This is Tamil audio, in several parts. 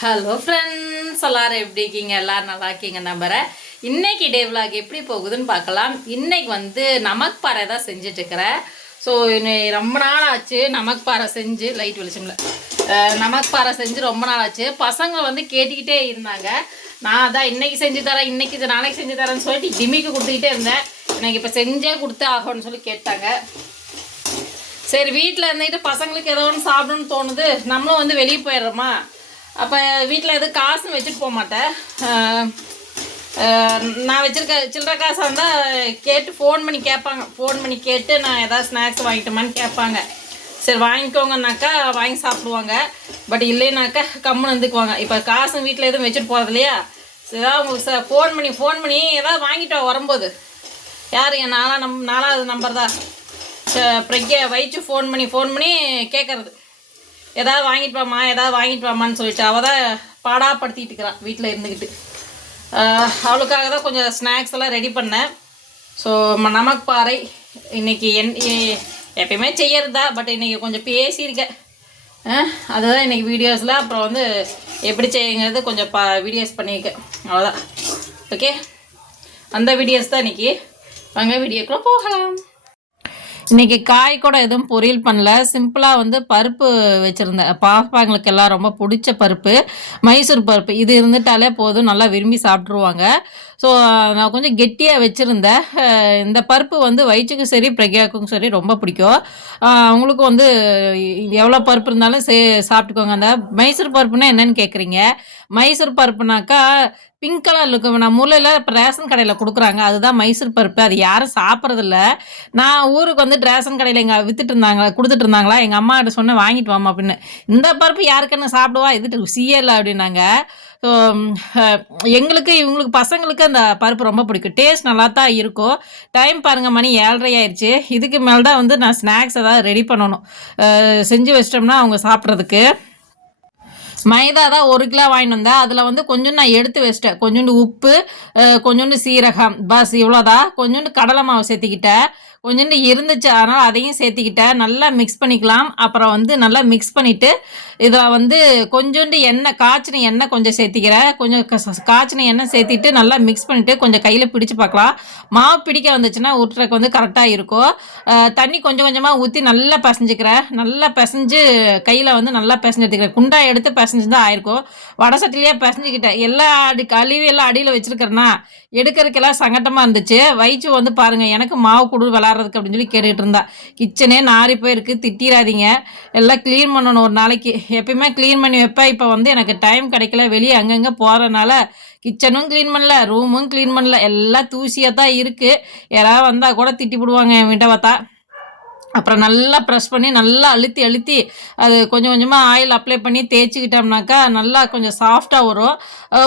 ஹலோ ஃப்ரெண்ட்ஸ், எல்லாரும் எப்படி இருக்கீங்க? எல்லோரும் நல்லா இருக்கீங்க நம்புகிறேன். இன்றைக்கி டே விலாக் எப்படி போகுதுன்னு பார்க்கலாம். இன்றைக்கி வந்து நமக்பாறை தான் செஞ்சிட்ருக்கிறேன். ஸோ இன்னைக்கு ரொம்ப நாள் ஆச்சு நமக்பாறை செஞ்சு. லைட் வெளிச்சமில்ல. நமக்பாறை செஞ்சு ரொம்ப நாள் ஆச்சு. பசங்க வந்து கேட்டுக்கிட்டே இருந்தாங்க. நான் தான் இன்றைக்கி செஞ்சு தரேன், இன்றைக்கி நாளைக்கு செஞ்சு தரேன்னு சொல்லிட்டு டிமிக்கு கொடுத்துக்கிட்டே இருந்தேன். எனக்கு இப்போ செஞ்சே கொடுத்து ஆகணும்னு சொல்லி கேட்டாங்க. சரி, வீட்டில் இருந்துக்கிட்டு பசங்களுக்கு ஏதோ ஒன்று சாப்பிடணும்னு தோணுது. நம்மளும் வந்து வெளியே போயிடுறோமா. அப்போ வீட்டில் எதுவும் காசும் வச்சுட்டு போக மாட்டேன். நான் வச்சுருக்க சில்லற காசாக இருந்தால் கேட்டு ஃபோன் பண்ணி கேட்பாங்க. ஃபோன் பண்ணி கேட்டு நான் எதாவது ஸ்நாக்ஸ் வாங்கிட்டோமான்னு கேட்பாங்க. சரி வாங்கிக்கோங்கனாக்கா வாங்கி சாப்பிடுவாங்க. பட் இல்லைனாக்கா கம்முன்னு இருந்துக்குவாங்க. இப்போ காசும் வீட்டில் எதுவும் வச்சுட்டு போகிறது இல்லையா. ஏதாவது உங்களுக்கு ஃபோன் பண்ணி ஏதாவது வாங்கிட்டு வரும்போது யார் என் நாலாவது நம்பர் தான் பிரக்யா வயிற்று ஃபோன் பண்ணி கேட்குறது. ஏதாவது வாங்கிட்டு வாமான்னு சொல்லிட்டு அவள் தான் பாடாப்படுத்திட்டு இருக்கிறான் வீட்டில் இருந்துக்கிட்டு. அவளுக்காக தான் கொஞ்சம் ஸ்நாக்ஸ் எல்லாம் ரெடி பண்ணேன். ஸோ நமக்பாறை இன்றைக்கி எப்பயுமே செய்யறதா. பட் இன்றைக்கி கொஞ்சம் பேசியிருக்கேன். அதுதான் இன்றைக்கி வீடியோஸில். அப்புறம் வந்து எப்படி செய்யுங்கிறது கொஞ்சம் வீடியோஸ் பண்ணியிருக்கேன். அவ்வளோதான். ஓகே, அந்த வீடியோஸ் தான் இன்றைக்கி. வாங்க வீடியோக்குள்ளே போகலாம். இன்றைக்கி காய் கூட எதுவும் பொரியல் பண்ணல. சிம்பிளாக வந்து பருப்பு வச்சுருந்தேன். பாப்பாங்களுக்கு எல்லாம் ரொம்ப பிடிச்ச பருப்பு மைசூர் பருப்பு. இது இருந்துட்டாலே போதும், நல்லா விரும்பி சாப்பிட்ருவாங்க. ஸோ நான் கொஞ்சம் கெட்டியாக வச்சுருந்தேன். இந்த பருப்பு வந்து வயிற்றுக்கும் சரி பிரக்யாவுக்கும் சரி ரொம்ப பிடிக்கும். அவங்களுக்கு வந்து எவ்வளோ பருப்பு இருந்தாலும் சாப்பிட்டுக்கோங்க. அந்த மைசூர் பருப்புனா என்னன்னு கேட்குறீங்க. மைசூர் பருப்புனாக்கா பிங்க் கலரில் இருக்கும். நம்ம ஊரில் இப்போ ரேஷன் கடையில் கொடுக்குறாங்க, அதுதான் மைசூர் பருப்பு. அது யாரும் சாப்பிட்றதில்ல. நான் ஊருக்கு வந்து ரேஷன் கடையில் எங்கள் கொடுத்துட்டு இருந்தாங்களா. எங்கள் அம்மா கிட்ட சொன்னேன் வாங்கிட்டு வாமா அப்படின்னு. இந்த பருப்பு யாருக்குன்னு சாப்பிடுவா, இது ருசியே இல்லை அப்படின்னாங்க. ஸோ இவங்களுக்கு பசங்களுக்கு அந்த பருப்பு ரொம்ப பிடிக்கும். டேஸ்ட் நல்லா தான் இருக்கும். டைம் பாருங்கள், மணி 7:30 ஆயிடுச்சு. இதுக்கு மேலே தான் வந்து நான் ஸ்நாக்ஸ் ஏதாவது ரெடி பண்ணணும். செஞ்சு வச்சிட்டோம்னா அவங்க சாப்பிட்றதுக்கு. மைதா தான் 1 கிலோ வாங்கிட்டு வந்தேன். அதில் வந்து கொஞ்சம் நான் எடுத்து வச்சிட்டேன். கொஞ்சோண்டு உப்பு, கொஞ்சோண்டு சீரகம், பஸ் இவ்வளோதான். கொஞ்சோண்டு கடலை மாவு சேர்த்திக்கிட்டேன். கொஞ்சோண்டு இருந்துச்சு, அதனால் அதையும் சேர்த்திக்கிட்டேன். நல்லா மிக்ஸ் பண்ணிக்கலாம். அப்புறம் வந்து நல்லா மிக்ஸ் பண்ணிவிட்டு இதில் வந்து கொஞ்சோண்டு காய்ச்சின எண்ணெய் கொஞ்சம் சேர்த்திக்கிறேன். கொஞ்சம் காய்ச்சின எண்ணெய் சேர்த்திட்டு நல்லா மிக்ஸ் பண்ணிவிட்டு கொஞ்சம் கையில் பிடிச்சி பார்க்கலாம். மாவு பிடிக்க வந்துச்சுன்னா ஊற்றுறதுக்கு வந்து கரெக்டாக இருக்கும். தண்ணி கொஞ்சம் கொஞ்சமாக ஊற்றி நல்லா பிசைஞ்சிக்கிறேன். நல்லா பிசைஞ்சு கையில் வந்து நல்லா பிசைஞ்சு எடுத்துக்கிறேன். குண்டா எடுத்து பிசைஞ்சு தான் ஆயிருக்கும். வடை சட்டிலேயே பிசைஞ்சிக்கிட்டேன். கழுவி எல்லாம் அடியில் வச்சுருக்கிறேன்னா எடுக்கிறதுக்கெல்லாம் சங்கட்டமாக இருந்துச்சு. வயிற்று வந்து பாருங்கள், எனக்கு மாவு கொடு விளாட்றதுக்கு அப்படின்னு சொல்லி கேட்டுக்கிட்டு இருந்தா. கிச்சனே நாரி போயிருக்கு, திட்டிடாதீங்க. எல்லாம் க்ளீன் பண்ணணும் ஒரு நாளைக்கு. எப்பயுமே க்ளீன் பண்ணி வைப்பேன். இப்போ வந்து எனக்கு டைம் கிடைக்கல, வெளியே அங்கங்கே போகிறனால கிச்சனும் க்ளீன் பண்ணல, ரூமும் க்ளீன் பண்ணல. எல்லாம் தூசியாக தான் இருக்குது. யாராவது வந்தால் கூட திட்டி விடுவாங்க என் வீட்டை பார்த்தா. அப்புறம் நல்லா ப்ரெஷ் பண்ணி நல்லா அழுத்தி அது கொஞ்சம் கொஞ்சமாக ஆயில் அப்ளை பண்ணி தேய்ச்சிக்கிட்டோம்னாக்கா நல்லா கொஞ்சம் சாஃப்டாக வரும்.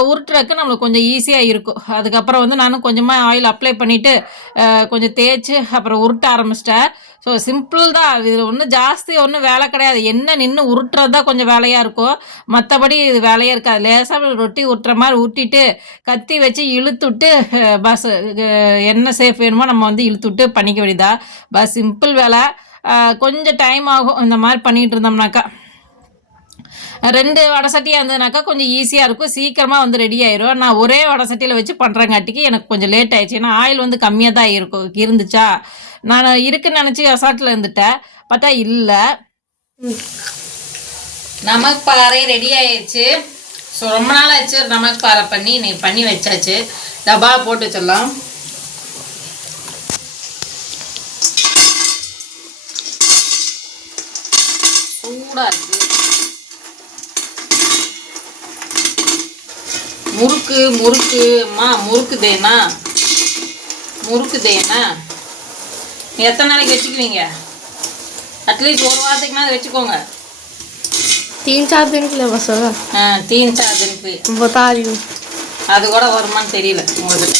உருட்டுறதுக்கு நம்மளுக்கு கொஞ்சம் ஈஸியாக இருக்கும். அதுக்கப்புறம் வந்து நானும் கொஞ்சமாக ஆயில் அப்ளை பண்ணிவிட்டு கொஞ்சம் தேய்ச்சி அப்புறம் உருட்ட ஆரம்பிச்சிட்டேன். ஸோ சிம்பிள் தான். இதில் ஒன்றும் ஜாஸ்தி ஒன்றும் வேலை கிடையாது. என்ன நின்று உருட்டுறது தான் கொஞ்சம் வேலையாக இருக்கும். மற்றபடி இது வேலையாக இருக்காது. லேசாக ரொட்டி உருட்டுற மாதிரி உருட்டிட்டு கத்தி வச்சு இழுத்துவிட்டு பஸ் என்ன சேஃப் வேணுமோ நம்ம வந்து இழுத்துவிட்டு பண்ணிக்க வேண்டியதா. பஸ் சிம்பிள் வேலை. கொஞ்சம் டைம் ஆகும் இந்த மாதிரி பண்ணிகிட்டு இருந்தோம்னாக்கா. 2 வடை சட்டியாக இருந்ததுனாக்கா கொஞ்சம் ஈஸியாக இருக்கும். சீக்கிரமாக வந்து ரெடி ஆயிரும். நான் ஒரே வடை சட்டியில் வச்சு பண்ணுறங்காட்டிக்கு எனக்கு கொஞ்சம் லேட் ஆயிடுச்சு. ஏன்னா ஆயில் வந்து கம்மியாக தான் இருந்துச்சா. நான் இருக்குன்னு நினச்சி அசாட்டில் இருந்துட்டேன். பார்த்தா இல்லை. நமக்பாறை ரெடி ஆயிடுச்சு. ஸோ ரொம்ப நாள் ஆச்சு நமக்பாறை பண்ணி வச்சாச்சு. டப்பா போட்டு வச்சிடலாம். சூடாக இருக்குது. முறுக்குதேனா எத்தனை நாளைக்கு வச்சுக்குவீங்க? அட்லீஸ்ட் ஒரு வாரத்துக்குனா அதை வச்சுக்கோங்க. 3-4 दिन के लिए बस होगा। 3-4 दिन पे बता रही हूँ. அது கூட வருமானு தெரியல உங்களுக்கு.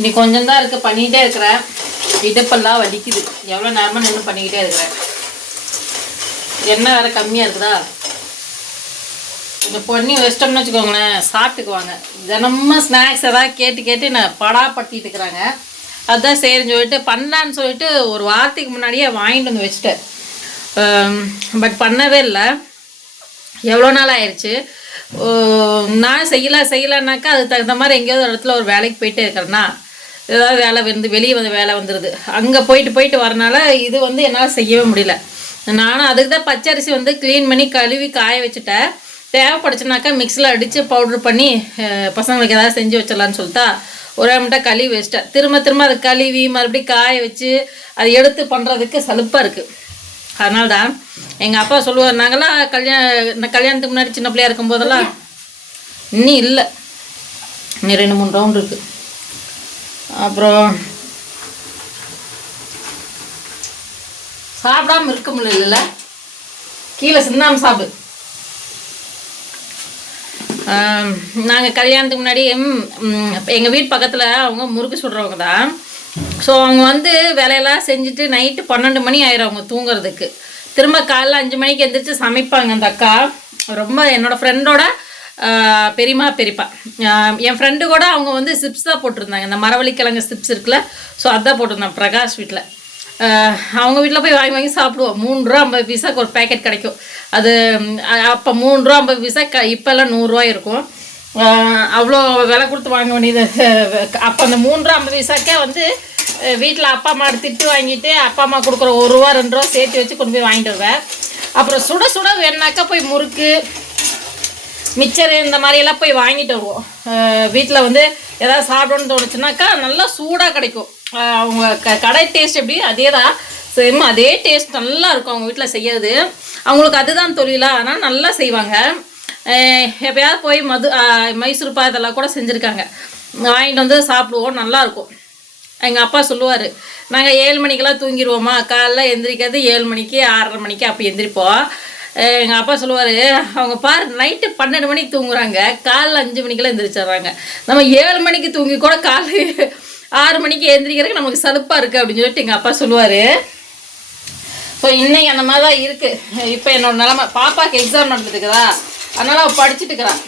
இனி கொஞ்சம் தான் இருக்குது, பண்ணிக்கிட்டே இருக்கிறேன். இடுப்பெல்லாம் வலிக்குது, எவ்வளோ நேரமாக நின்று பண்ணிக்கிட்டே இருக்கிறேன். எண்ணெய் வேறு கம்மியாக இருக்குதா, இந்த பொண்ணி வச்சிட்டோம்னு வச்சுக்கோங்களேன் சாப்பிட்டுக்குவாங்க. தினமும் ஸ்நாக்ஸ் எதாவது கேட்டு கேட்டு நான் படாப்படுத்திட்டு இருக்கிறாங்க. அதுதான் சரின்னு சொல்லிட்டு பண்ணலான்னு சொல்லிட்டு ஒரு வாரத்துக்கு முன்னாடியே வாங்கிட்டு வந்து வச்சுட்டேன். பட் பண்ணவே இல்லை, எவ்வளோ நாள் ஆயிடுச்சு. நான் செய்யலான்னாக்கா அதுக்கு தகுந்த மாதிரி எங்கேயாவது ஒரு இடத்துல ஒரு வேலைக்கு போயிட்டே இருக்கிறேன்னா ஏதாவது வேலை வெளியே வந்து வேலை வந்துடுது. அங்கே போயிட்டு வரனால இது வந்து என்னால் செய்யவே முடியல. நானும் அதுக்கு தான் பச்சரிசி வந்து க்ளீன் பண்ணி கழுவி காய வச்சுட்டேன். தேவைப்படுச்சுனாக்கா மிக்ஸில் அடித்து பவுட்ரு பண்ணி பசங்களுக்கு ஏதாவது செஞ்சு வச்சிடலான்னு சொல்லிட்டா ஒரே மட்டும் கழுவி வச்சிட்டேன். திரும்ப அதை கழுவி மறுபடியும் காய வச்சு அதை எடுத்து பண்ணுறதுக்கு சலுப்பாக இருக்குது. அதனால தான் எங்கள் அப்பா சொல்லுவார், நாங்களாம் கல்யாணத்துக்கு முன்னாடி சின்ன பிள்ளையா இருக்கும்போதெல்லாம் இன்னும் இல்லை, இன்னும் 2-3 ரவுண்ட் இருக்குது. அப்புறம் சாப்பிடாம இருக்க முடியல, கீழே சிந்தாமல் சாப்பிடு. நாங்கள் கல்யாணத்துக்கு முன்னாடி எங்கள் வீட்டு பக்கத்தில் அவங்க முறுக்கு சுடுறவங்க தான். ஸோ அவங்க வந்து வேலையெல்லாம் செஞ்சுட்டு நைட்டு 12 மணி ஆயிரும் அவங்க தூங்குறதுக்கு. திரும்ப காலைல 5 மணிக்கு எழுந்திரிச்சு சமைப்பாங்க அந்த அக்கா. ரொம்ப என்னோடய ஃப்ரெண்டோட பெரியப்பா என் ஃப்ரெண்டு கூட அவங்க வந்து சிப்ஸ் தான் போட்டிருந்தாங்க, இந்த மரவள்ளிக்கிழங்கு சிப்ஸ் இருக்குல்ல, ஸோ அதான் போட்டிருந்தாங்க பிரகாஷ் வீட்டில். அவங்க வீட்டில் போய் வாங்கி சாப்பிடுவோம். 3 ரூபா 50 பைசாக்கு ஒரு பேக்கெட் கிடைக்கும். அது அப்போ 3 ரூபா 50 பைசா, இப்போல்லாம் 100 ரூபா இருக்கும். அவ்வளோ விலை கொடுத்து வாங்க வேண்டியது. அப்போ அந்த 3 ரூபா 50 பைசாக்கே வந்து வீட்டில் அப்பா அம்மா திட்டு வாங்கிட்டு அப்பா அம்மா கொடுக்குற 1 ரூபா 2 ரூபா சேர்த்து வச்சு கொண்டு போய் வாங்கிட்டு வருவேன். அப்புறம் சுட வேணுனாக்கா போய் முறுக்கு மிச்சர் இந்த மாதிரியெல்லாம் போய் வாங்கிட்டு வருவோம். வீட்டில் வந்து எதாவது சாப்பிடணும்னு தோணுச்சுனாக்கா நல்லா சூடாக கிடைக்கும். அவங்க கடை டேஸ்ட் எப்படி அதே தான், சேம் அதே டேஸ்ட் நல்லா இருக்கும் அவங்க வீட்டில் செய்யறது. அவங்களுக்கு அதுதான் தொழிலா, ஆனால் நல்லா செய்வாங்க. எப்போயாவது போய் மைசூர் பா இதெல்லாம் கூட செஞ்சுருக்காங்க, வாங்கிட்டு வந்து சாப்பிடுவோம், நல்லாயிருக்கும். எங்கள் அப்பா சொல்லுவார், நாங்கள் 7 மணிக்கெல்லாம் தூங்கிடுவோமா, காலைல எந்திரிக்கிறது 7 மணிக்கு 6:30 மணிக்கு அப்போ எந்திரிப்போம். எங்கள் அப்பா சொல்லுவார், அவங்க பாரு நைட்டு 12 மணிக்கு தூங்குறாங்க, காலைல 5 மணிக்கெல்லாம் எந்திரிச்சிட்றாங்க. நம்ம 7 மணிக்கு தூங்கி கூட காலைல 6 மணிக்கு எந்திரிக்கிறதுக்கு நமக்கு சலுப்பாக இருக்குது அப்படின்னு சொல்லிட்டு எங்கள் அப்பா சொல்லுவார். ஸோ இன்னைக்கு அந்த மாதிரி தான் இருக்குது. இப்போ என்னோட நிலமை, பாப்பாவுக்கு எக்ஸாம் நடந்துட்டுருக்குதா, அதனால் அவள் படிச்சுட்டு இருக்கிறான்.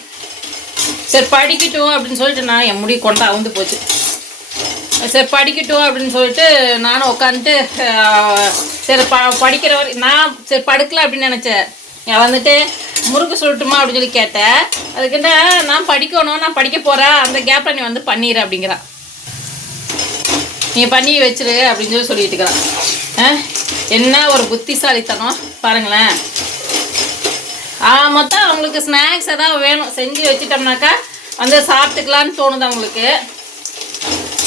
சரி படிக்கட்டும் அப்படின்னு சொல்லிட்டு நான் என் முடி கொண்டா அவுந்து போச்சு. சரி படிக்கட்டும் அப்படின்னு சொல்லிட்டு நானும் உட்காந்துட்டு சரி படிக்கிற வரை நான் சரி படுக்கல அப்படின்னு நினச்சேன். வந்துட்டு முறுக்கு சொல்லட்டுமா அப்படின்னு சொல்லி கேட்டேன். அதுக்கிட்ட நான் படிக்கணும், நான் படிக்க போகிறேன், அந்த கேப்பில் நீ வந்து பண்ணிடு அப்படிங்கிறான். நீ பண்ணி வச்சிரு அப்படின்னு சொல்லி சொல்லிட்டு இருக்கிறான். என்ன ஒரு புத்திசாலித்தனம் பாருங்களேன். மொத்தம் அவங்களுக்கு ஸ்நாக்ஸ் எதாவது வேணும் செஞ்சு வச்சிட்டோம்னாக்கா வந்து சாப்பிட்டுக்கலான்னு தோணுது அவங்களுக்கு.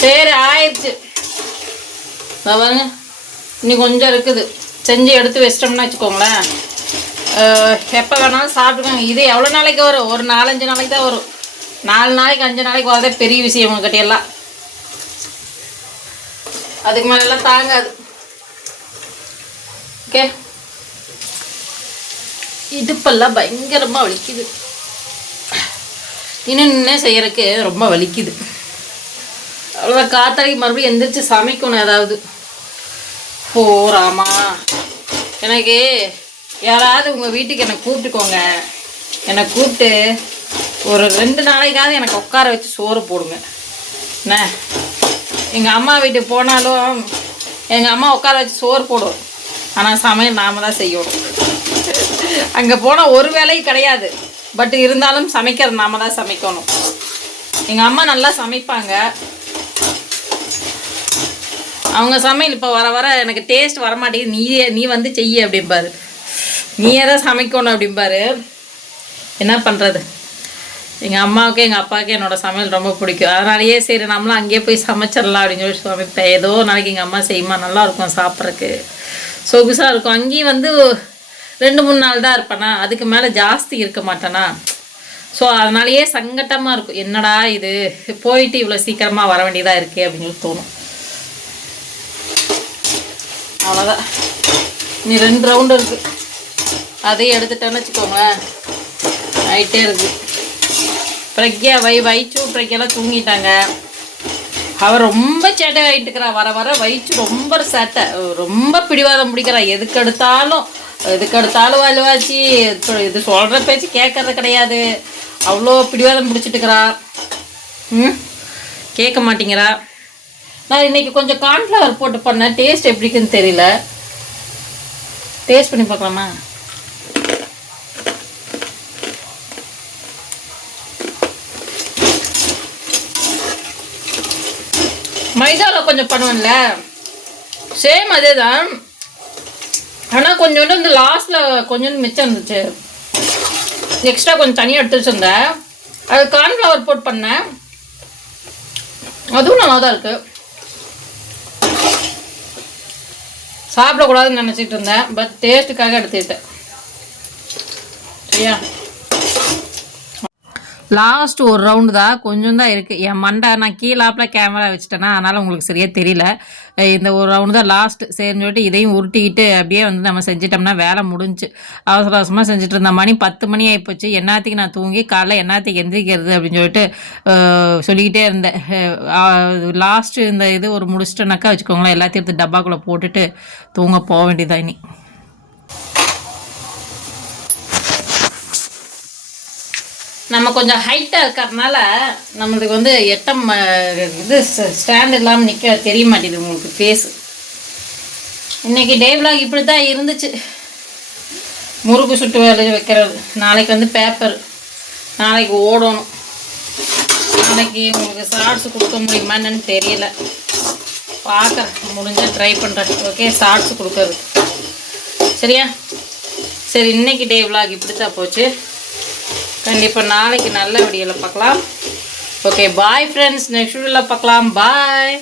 சரி ஆயிடுச்சு பாருங்க, இன்னும் கொஞ்சம் இருக்குது, செஞ்சு எடுத்து வச்சிட்டோம்னா வச்சுக்கோங்களேன் எப்போ வேணாலும் சாப்பிட்டுக்கோங்க. இது எவ்வளோ நாளைக்கு வரும், ஒரு 4-5 நாளைக்கு தான் வரும். 4 நாளைக்கு 5 நாளைக்கு வரதே பெரிய விஷயம் உங்ககிட்ட எல்லாம். அதுக்கு மேலெல்லாம் தாங்காது. ஓகே, இடுப்பெல்லாம் பயங்கரமாக வலிக்குது, இன்னும் செய்யறதுக்கு ரொம்ப வலிக்குது. அவ்வளோதான், காத்தாடிக்கு மறுபடியும் எந்திரிச்சு சமைக்கணும் ஏதாவது. ஓ ராமா, எனக்கு யாராவது உங்கள் வீட்டுக்கு என்னை கூப்பிட்டுக்கோங்க. என்னை கூப்பிட்டு ஒரு 2 நாளைக்காவது எனக்கு உட்கார வச்சு சோறு போடுங்க. என்ன எங்கள் அம்மா வீட்டுக்கு போனாலும் எங்கள் அம்மா உட்கார வச்சு சோறு போடுவோம், ஆனால் சமையல் நாம தான் செய்யணும். அங்கே போனால் ஒரு வேலையும் கிடையாது, பட் இருந்தாலும் சமைக்கிறது நாம தான் சமைக்கணும். எங்கள் அம்மா நல்லா சமைப்பாங்க, அவங்க சமையல் இப்போ வர வர எனக்கு டேஸ்ட் வரமாட்டேங்குது. நீ வந்து செய்ய அப்படிம்பாரு, நீயே தான் சமைக்கணும் அப்படிம்பாரு. என்ன பண்ணுறது, எங்கள் அம்மாவுக்கு எங்கள் அப்பாவுக்கு என்னோடய சமையல் ரொம்ப பிடிக்கும். அதனாலேயே சரி நம்மளும் அங்கேயே போய் சமைச்சிடலாம் அப்படின்னு சொல்லி சமைப்பேன். ஏதோ நாளைக்கு எங்கள் அம்மா செய்யுமா, நல்லாயிருக்கும் சாப்பிட்றதுக்கு, சொகுசாக இருக்கும். அங்கேயும் வந்து 2-3 நாள் தான் இருப்பேனா, அதுக்கு மேலே ஜாஸ்தி இருக்க மாட்டேனா. ஸோ அதனாலேயே சங்கட்டமாக இருக்கும், என்னடா இது போயிட்டு இவ்வளோ சீக்கிரமாக வர வேண்டியதாக இருக்கே அப்படின்னு சொல்லி தோணும். அவ்வளோதான், நீ 2 ரவுண்டு இருக்குது, அதையும் எடுத்துட்டேன்னு வச்சுக்கோங்களேன். ஆகிட்டே இருக்குது. பிரக்யா வைச்சு பிரக்யெல்லாம் தூங்கிட்டாங்க. அவள் ரொம்ப சேட்டை ஆகிட்டு இருக்கிறா. வர வர வயிற்று ரொம்ப சேட்டை, ரொம்ப பிடிவாதம் பிடிக்கிறா. எதுக்கு எடுத்தாலும் வலுவாச்சு. இது சொல்கிற பேச்சு கேட்கறது கிடையாது. அவ்வளோ பிடிவாதம் பிடிச்சிட்டு இருக்கிறா. கேட்க மாட்டேங்கிறா. நான் இன்றைக்கி கொஞ்சம் கார்ன்ஃப்ளவர் போட்டு பண்ணேன். டேஸ்ட் எப்படி இருக்குன்னு தெரியல. டேஸ்ட் பண்ணி பார்க்கலாமா? மைதாவில் கொஞ்சம் பண்ணுவேன்ல, சேம் அதே தான். ஆனால் கொஞ்சோண்டு இந்த லாஸ்ட்டில் கொஞ்சோண்டு மிச்சம் இருந்துச்சு. எக்ஸ்ட்ரா கொஞ்சம் தனியாக எடுத்து வச்சுருந்தேன். அது கார்ன்ஃப்ளவர் போட்டு பண்ணேன். அதுவும் நல்லா தான் இருக்குது. சாப்பிடக்கூடாதுன்னு நினச்சிட்டு இருந்தேன். பட் டேஸ்ட்டுக்காக எடுத்துக்கிட்டேன். சரியா, லாஸ்ட் ஒரு ரவுண்டு தான், கொஞ்சம் தான் இருக்குது. என் மண்டை நான் கீழாப்பில் கேமரா வச்சுட்டேன்னா, அதனால் உங்களுக்கு சரியாக தெரியல. இந்த ஒரு ரவுண்டு தான் லாஸ்ட்டு. சரின்னு சொல்லிட்டு இதையும் உருட்டிக்கிட்டு அப்படியே வந்து நம்ம செஞ்சிட்டோம்னா வேலை முடிஞ்சு. அவசர அவசரமாக செஞ்சுட்டு இருந்த மணி 10 மணி ஆகிப்போச்சு. என்னத்துக்கு நான் தூங்கி காலைல என்னத்துக்கு எந்திரிக்கிறது அப்படின்னு சொல்லிட்டு சொல்லிக்கிட்டே இருந்தேன். லாஸ்ட்டு இந்த இது ஒரு முடிச்சிட்டேனாக்கா வச்சுக்கோங்களேன், எல்லாத்தையும் எடுத்து டப்பாக்குள்ளே போட்டுட்டு தூங்க போக வேண்டியதான். இனி நம்ம கொஞ்சம் ஹைட்டாக இருக்கிறதுனால நம்மளுக்கு வந்து இது ஸ்டாண்ட் இல்லாமல் நிற்க தெரிய மாட்டேங்குது உங்களுக்கு ஃபேஸு. இன்றைக்கி டே விலாக் இப்படி தான் இருந்துச்சு. முறுக்கு சுட்டு வேலை வைக்கிறது. நாளைக்கு வந்து பேப்பர், நாளைக்கு ஓடணும். நாளைக்கு உங்களுக்கு ஷார்ட்ஸ் கொடுக்க முடியுமான்னு தெரியல, பார்க்குறேன். முடிஞ்சால் ட்ரை பண்ணுறேன். ஓகே, ஷார்ட்ஸ் கொடுக்கறது. சரியா? சரி, இன்றைக்கி டே விலாக் இப்படி தான் போச்சு. கண்டிப்பாக நாளைக்கு நல்ல வீடியோவில் பார்க்கலாம். Okay, bye friends. நெக்ஸ்ட் வீடியோவில் பார்க்கலாம். பாய்.